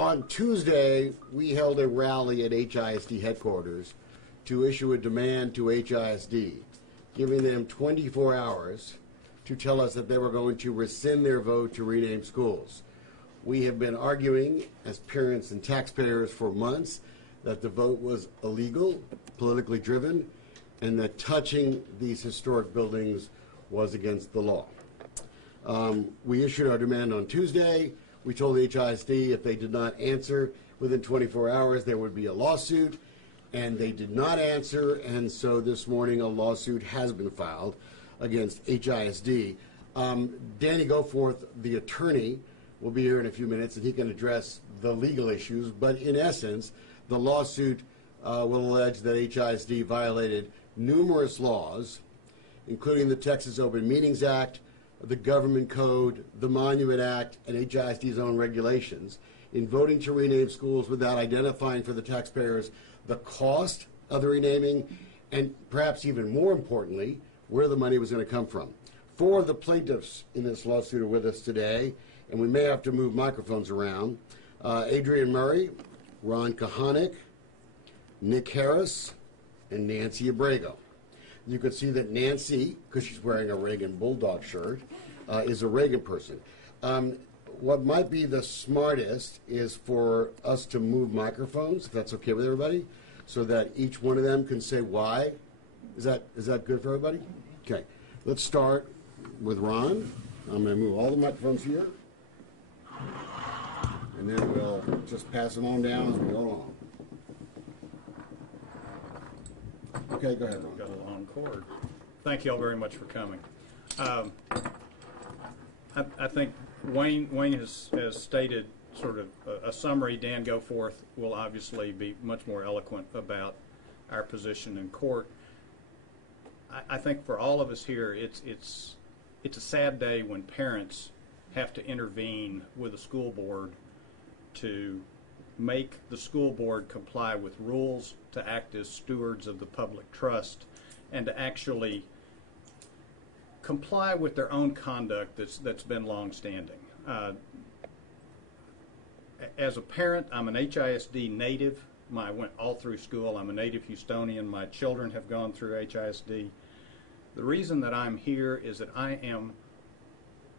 On Tuesday, we held a rally at HISD headquarters to issue a demand to HISD, giving them 24 hours to tell us that they were going to rescind their vote to rename schools. We have been arguing as parents and taxpayers for months that the vote was illegal, politically driven, and that touching these historic buildings was against the law. We issued our demand on Tuesday. We told the HISD if they did not answer within 24 hours, there would be a lawsuit, and they did not answer, and so this morning a lawsuit has been filed against HISD. Danny Goforth, the attorney, will be here in a few minutes, and he can address the legal issues, but in essence, the lawsuit will allege that HISD violated numerous laws, including the Texas Open Meetings Act, the Government Code, the Monument Act, and HISD's own regulations in voting to rename schools without identifying for the taxpayers the cost of the renaming and perhaps even more importantly, where the money was going to come from. 4 of the plaintiffs in this lawsuit are with us today, and we may have to move microphones around. Adrian Murray, Ron Kahanik, Nick Harris, and Nancy Abrego. You can see that Nancy, because she's wearing a Reagan Bulldog shirt, is a Reagan person. What might be the smartest is for us to move microphones, if that's okay with everybody, so that each one of them can say why. Is that good for everybody? Okay. Let's start with Ron. I'm going to move all the microphones here, and then we'll just pass them on down as we go along. Okay, go ahead, Ron. Got a long cord. Thank you all very much for coming. I think Wayne has stated sort of a summary. Dan Goforth will obviously be much more eloquent about our position in court. I think for all of us here, it's a sad day when parents have to intervene with a school board to make the school board comply with rules, to act as stewards of the public trust, and to actually comply with their own conduct that's been long-standing. As a parent, I'm an HISD native. I went all through school. I'm a native Houstonian. My children have gone through HISD. The reason that I'm here is that I am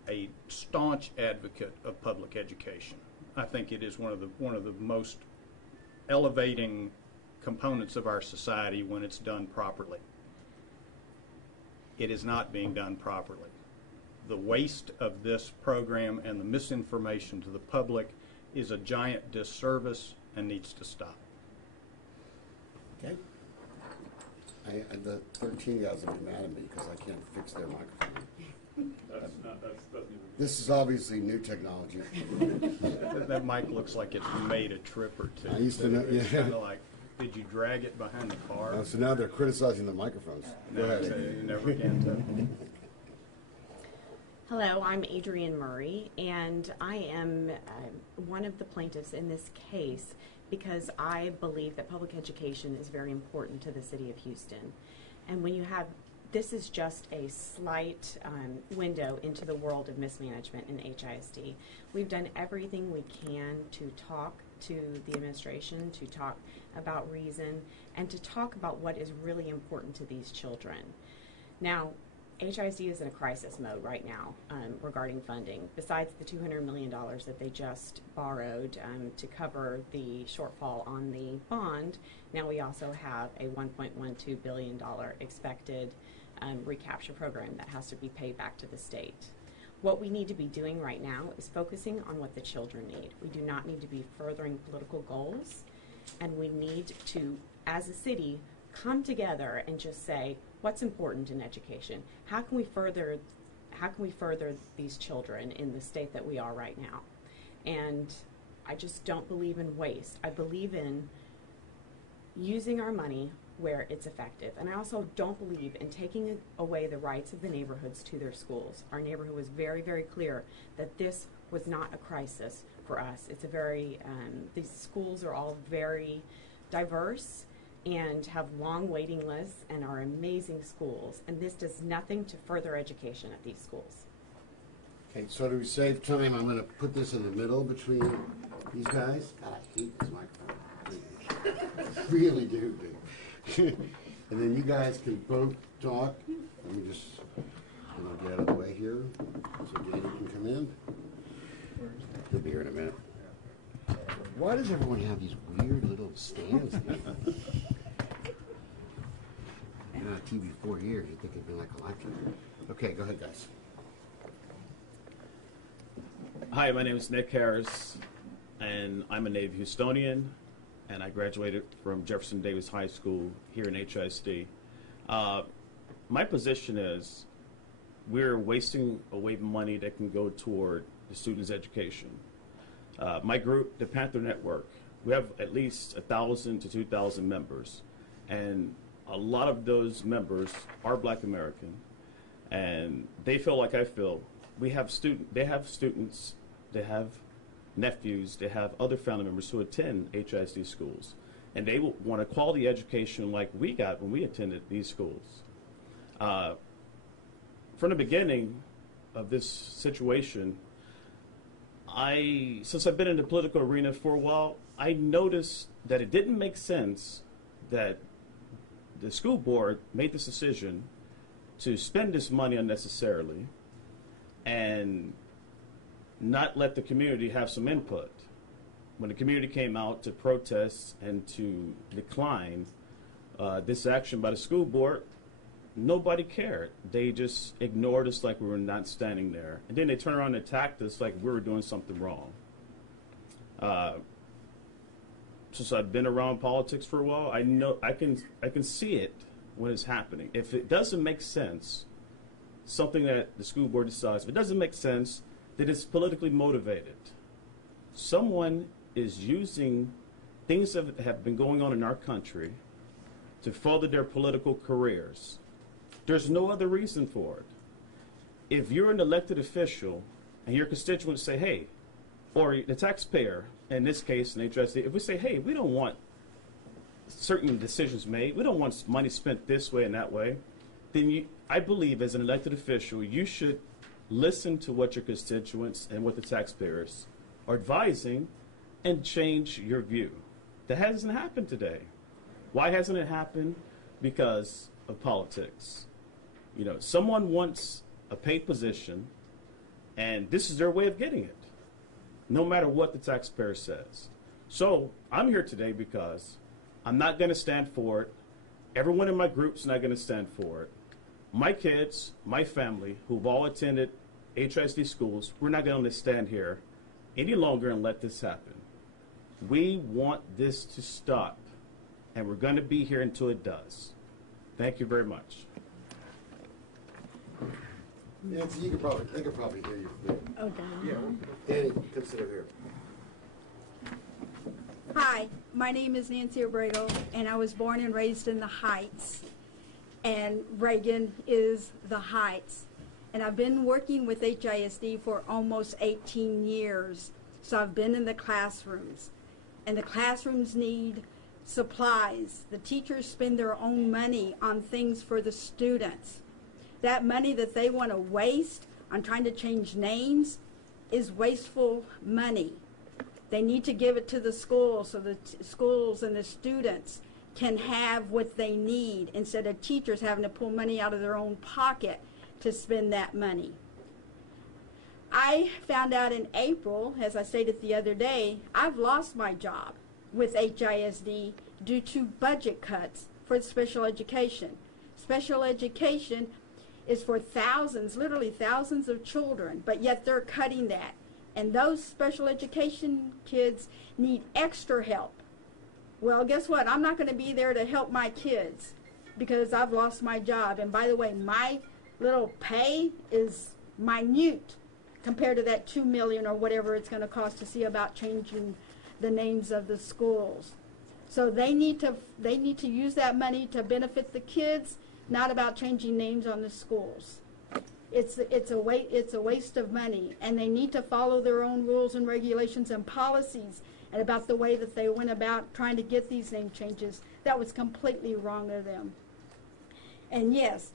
a staunch advocate of public education. I think it is one of the most elevating components of our society when it's done properly. It is not being done properly. The waste of this program and the misinformation to the public is a giant disservice and needs to stop. Okay. The 13 guys will be mad at me because I can't fix their microphone. This is obviously new technology. That mic looks like it's made a trip or two. I used to know, yeah. Kind of like, did you drag it behind the car? So now they're criticizing the microphones. No, Go ahead. you never can tell. Hello, I'm Adrian Murray, and I am one of the plaintiffs in this case because I believe that public education is very important to the city of Houston. And when you have, this is just a slight window into the world of mismanagement in HISD. We've done everything we can to talk to the administration, to talk about reason, and to talk about what is really important to these children. Now, HISD is in a crisis mode right now regarding funding. Besides the $200 million that they just borrowed to cover the shortfall on the bond, now we also have a $1.12 billion expected recapture program that has to be paid back to the state. What we need to be doing right now is focusing on what the children need. We do not need to be furthering political goals, and we need to, as a city, come together and just say what's important in education. How can we further these children in the state that we are right now? And I just don't believe in waste. I believe in using our money where it's effective. And I also don't believe in taking away the rights of the neighborhoods to their schools. Our neighborhood was very, very clear that this was not a crisis for us. It's a very, these schools are all very diverse and have long waiting lists and are amazing schools. And this does nothing to further education at these schools. Okay, so to save time, I'm going to put this in the middle between These guys, God, I hate this microphone. I really do, dude. And then you guys can both talk. Let me just get out of the way here so Danny can come in. He'll be here in a minute. Why does everyone have these weird little stands here? Been on TV 4 years. You'd think it'd be like a lecture. Okay, go ahead, guys. Hi, my name is Nick Harris, and I'm a native Houstonian, and I graduated from Jefferson Davis High School here in HISD. My position is we're wasting away money that can go toward the students' education. My group, the Panther Network, we have at least 1,000 to 2,000 members, and a lot of those members are Black American, and they feel like I feel. They have students, they have nephews, they have other family members who attend HISD schools, and they want a quality education like we got when we attended these schools. From the beginning of this situation, since I've been in the political arena for a while, I noticed that it didn't make sense that the school board made this decision to spend this money unnecessarily and not let the community have some input. When the community came out to protest and to decline this action by the school board, nobody cared. They just ignored us like we were not standing there. And then they turned around and attacked us like we were doing something wrong. Since I've been around politics for a while, I know I can see it when it's happening. If it doesn't make sense, something that the school board decides, if it doesn't make sense, then it's politically motivated. Someone is using things that have been going on in our country to further their political careers. There's no other reason for it. If you're an elected official and your constituents say, hey, or the taxpayer, in this case, in HISD, if we say, hey, we don't want certain decisions made, we don't want money spent this way and that way, then I believe as an elected official, you should listen to what your constituents and what the taxpayers are advising and change your view. That hasn't happened today. Why hasn't it happened? Because of politics. You know, someone wants a paid position, and this is their way of getting it, no matter what the taxpayer says. So I'm here today because I'm not going to stand for it. Everyone in my group's not going to stand for it. My kids, my family, who've all attended HISD schools, we're not going to stand here any longer and let this happen. We want this to stop, and we're going to be here until it does. Thank you very much. Nancy, they could probably hear you. Okay. Yeah. Danny, consider here. Hi, my name is Nancy Abrego, and I was born and raised in the Heights, and Reagan is the Heights. And I've been working with HISD for almost 18 years, so I've been in the classrooms. And the classrooms need supplies. The teachers spend their own money on things for the students. That money that they want to waste on trying to change names is wasteful money. They need to give it to the schools so the schools and the students can have what they need instead of teachers having to pull money out of their own pocket to spend that money. I found out in April, as I stated the other day, I've lost my job with HISD due to budget cuts for special education. Special education is for thousands, literally thousands of children, but yet they're cutting that. And those special education kids need extra help. Well, guess what? I'm not going to be there to help my kids because I've lost my job. And by the way, my little pay is minute compared to that $2 million or whatever it's going to cost to see about changing the names of the schools. So they need to use that money to benefit the kids, not about changing names on the schools. It's a waste of money, and they need to follow their own rules and regulations and policies. And about the way that they went about trying to get these name changes, that was completely wrong of them. And yes,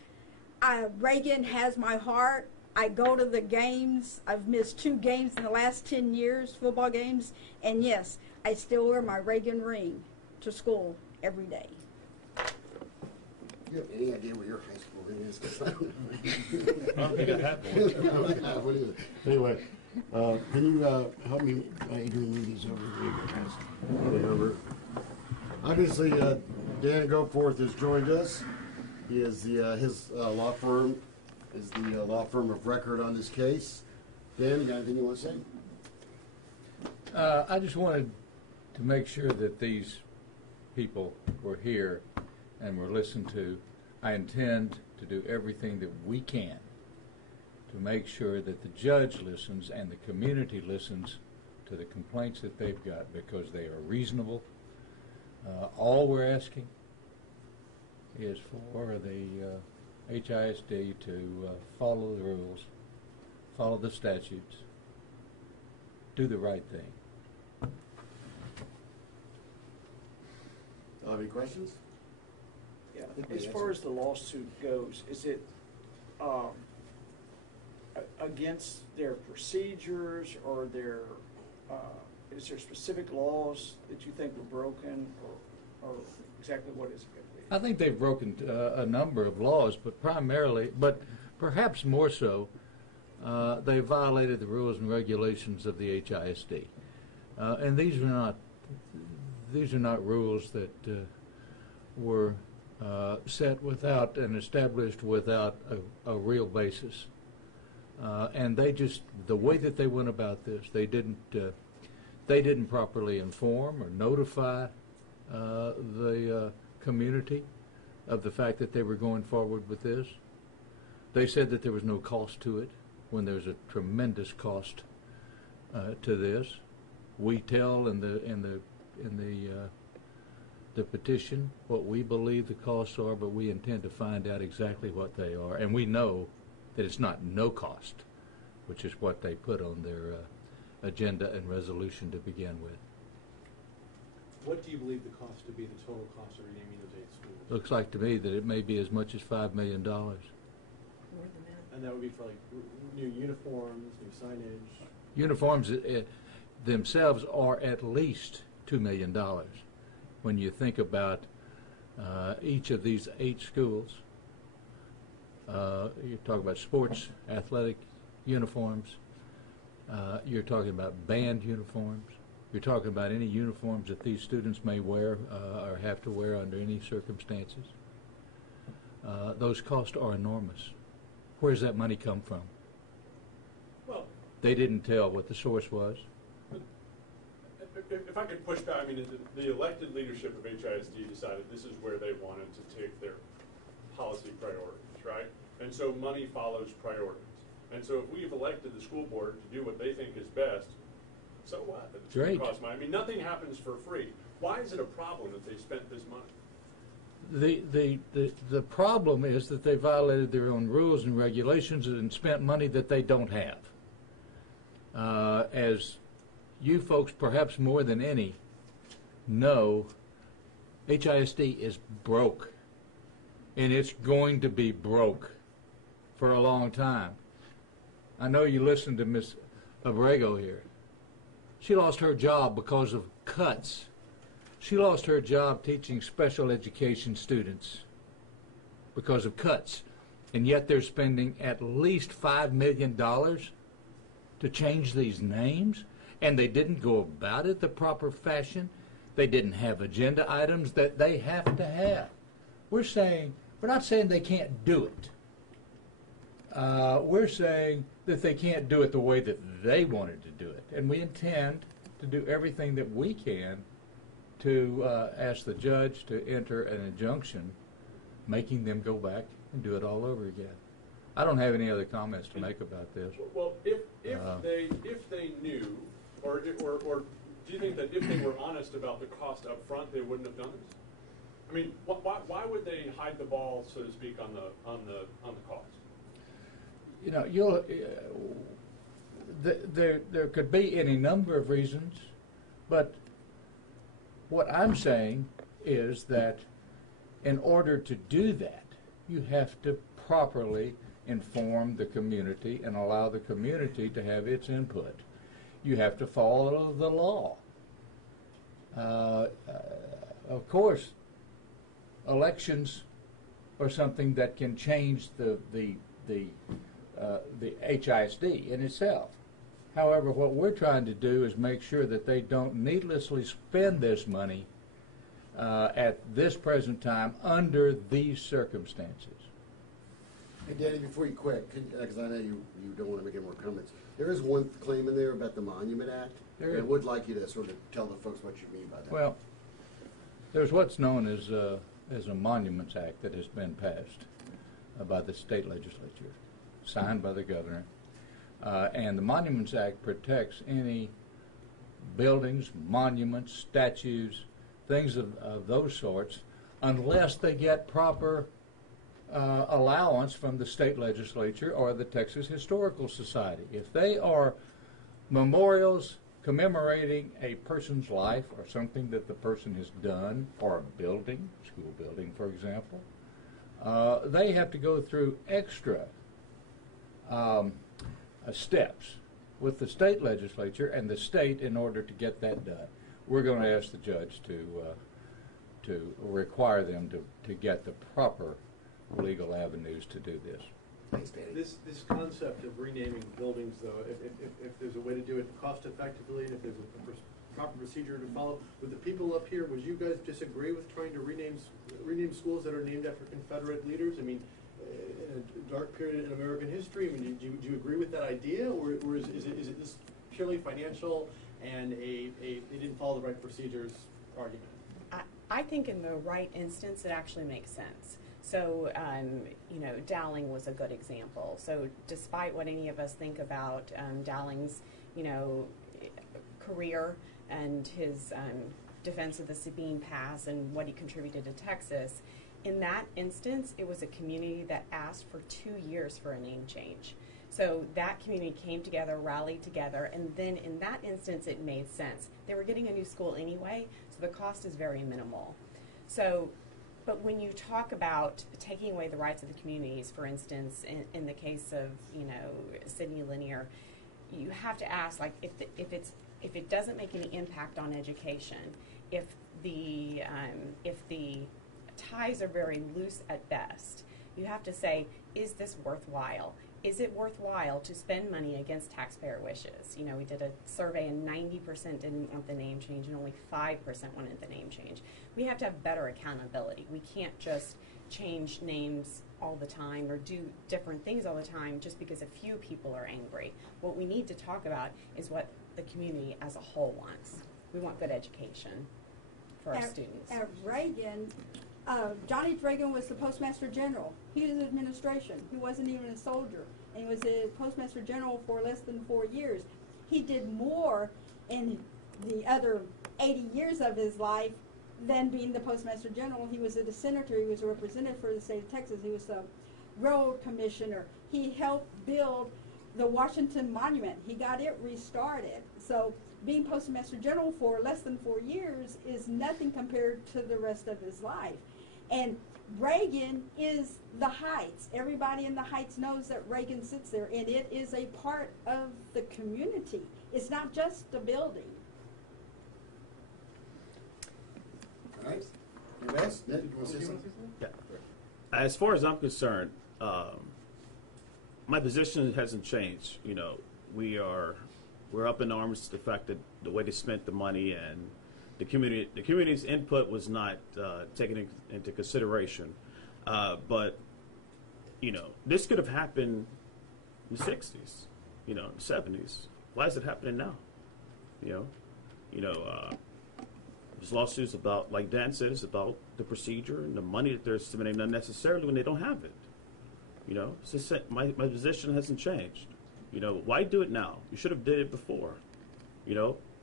Reagan has my heart, I go to the games. I've missed 2 games in the last 10 years, football games. And yes, I still wear my Reagan ring to school every day. You have any idea what your high school ring is? 'Cause I don't know. I don't think I have one. What is it? Anyway, can you help me, Adrian, read these over? Over. Obviously, Dan Goforth has joined us. He is his law firm is the law firm of record on this case. Dan, you got anything you want to say? I just wanted to make sure that these people were here and were listened to. I intend to do everything that we can to make sure that the judge listens and the community listens to the complaints that they've got, because they are reasonable. All we're asking is for the HISD to follow the rules, follow the statutes, do the right thing. Any questions? Yeah. I think we As answered. far as the lawsuit goes, is it against their procedures, or is there specific laws that you think were broken, or exactly what is it going to be? I think they've broken a number of laws, but perhaps more so, they violated the rules and regulations of the HISD, and these are not rules that were set without and established without a real basis, and the way that they went about this, they didn't properly inform or notify the community of the fact that they were going forward with this. They said that there was no cost to it, when there's a tremendous cost to this. We tell in the petition what we believe the costs are, but we intend to find out exactly what they are, and we know that it's not no cost, which is what they put on their agenda and resolution to begin with. What do you believe the cost to be, the total cost of renaming those 8 schools? Looks like to me that it may be as much as $5 million. More than that. And that would be for like new uniforms, new signage? Uniforms themselves are at least $2 million. When you think about each of these 8 schools, you talk about sports, athletic uniforms, you're talking about band uniforms, you're talking about any uniforms that these students may wear or have to wear under any circumstances. Those costs are enormous. Where does that money come from? Well, They didn't tell what the source was. if I could push back, I mean, the elected leadership of HISD decided this is where they wanted to take their policy priorities, right? And so money follows priorities. And so if we've elected the school board to do what they think is best, so what? It's going to Great. cost money. I mean, nothing happens for free. Why is it a problem that they spent this money? The problem is that they violated their own rules and regulations and spent money that they don't have. As you folks, perhaps more than any, know, HISD is broke, and it's going to be broke for a long time. I know you listened to Ms. Abrego here. She lost her job because of cuts. She lost her job teaching special education students because of cuts. And yet they're spending at least $5 million to change these names. And they didn't go about it the proper fashion. They didn't have agenda items that they have to have. We're not saying they can't do it. We're saying that they can't do it the way that they wanted to do it. And we intend to do everything that we can to ask the judge to enter an injunction making them go back and do it all over again. I don't have any other comments to make about this. Well, if they knew, or do you think that if they were honest about the cost up front, they wouldn't have done this? I mean, why would they hide the ball, so to speak, on the cost? You know, there could be any number of reasons, but what I'm saying is that in order to do that, you have to properly inform the community and allow the community to have its input. You have to follow the law. Of course, elections are something that can change the HISD in itself. However, what we're trying to do is make sure that they don't needlessly spend this money at this present time under these circumstances. Hey, Danny, before you quit, because I know you don't want to make any more comments, there is one claim in there about the Monument Act. There I is. would like you to sort of tell the folks what you mean by that. Well, there's what's known as a Monuments Act that has been passed by the state legislature, signed by the governor. And the Monuments Act protects any buildings, monuments, statues, things of those sorts, unless they get proper allowance from the state legislature or the Texas Historical Society. If they are memorials commemorating a person's life or something that the person has done, or a building, school building, for example, they have to go through extra steps with the state legislature and the state in order to get that done. We're going to ask the judge to require them to get the proper legal avenues to do this. Thanks, Danny. This concept of renaming buildings, though, if there's a way to do it cost effectively, and if there's a proper procedure to follow, would the people up here, would you guys disagree with trying to rename schools that are named after Confederate leaders? I mean, in a dark period in American history, I mean, do you agree with that idea, or is it this purely financial and they didn't follow the right procedures argument? I think in the right instance, it actually makes sense. So, Dowling was a good example. So despite what any of us think about Dowling's, career and his defense of the Sabine Pass and what he contributed to Texas, in that instance, it was a community that asked for 2 years for a name change. So that community came together, rallied together, and then in that instance, it made sense. They were getting a new school anyway, so the cost is very minimal. So, but when you talk about taking away the rights of the communities, for instance, in the case of, Sidney Lanier, you have to ask, like, if it doesn't make any impact on education, if the ties are very loose at best, you have to say, is this worthwhile? Is it worthwhile to spend money against taxpayer wishes? We did a survey and 90% didn't want the name change and only 5% wanted the name change. We have to have better accountability. We can't just change names all the time or do different things all the time just because a few people are angry. What we need to talk about is what the community as a whole wants. We want good education for our students. At Reagan, Johnny Reagan was the Postmaster General. He was administration. He wasn't even a soldier. And he was the Postmaster General for less than 4 years. He did more in the other 80 years of his life than being the Postmaster General. He was a senator. He was a representative for the state of Texas. He was a railroad commissioner. He helped build the Washington Monument. He got it restarted. So being Postmaster General for less than 4 years is nothing compared to the rest of his life. And Reagan is the Heights. Everybody in the Heights knows that Reagan sits there, and it is a part of the community. It's not just a building. All right. Anybody else? Ned, you want to say something? Yeah. As far as I'm concerned, my position hasn't changed. We're up in arms to the fact that the way they spent the money and the community's input was not taken into consideration. But this could have happened in the '60s, the '70s. Why is it happening now? There's lawsuits about, like Dan said, it's about the procedure and the money that they're submitting unnecessarily when they don't have it. It's just that my position hasn't changed. Why do it now? You should have did it before.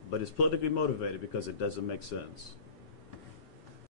But it's politically motivated because it doesn't make sense.